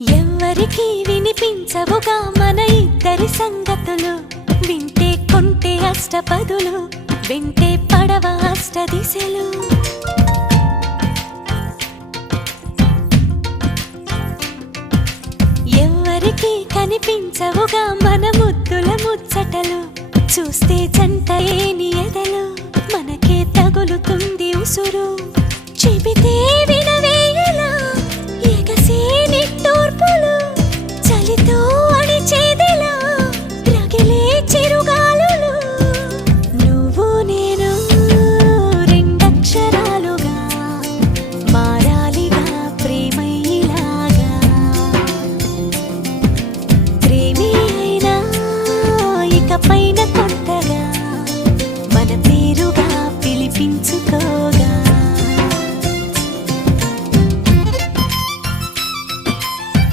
ఎవ్వరికీ వినిపించవుగా మన ఇద్దరి సంగతులు, వింటే కొంటే అష్టపదులు, వింటే పడవ అష్ట దిశలు. ఎవ్వరికీ కనిపించవుగా మన ముద్దుల ముచ్చటలు, చూస్తే జంట ఏని ఎదలు, మనకే తగులుతుంది ఉసురు.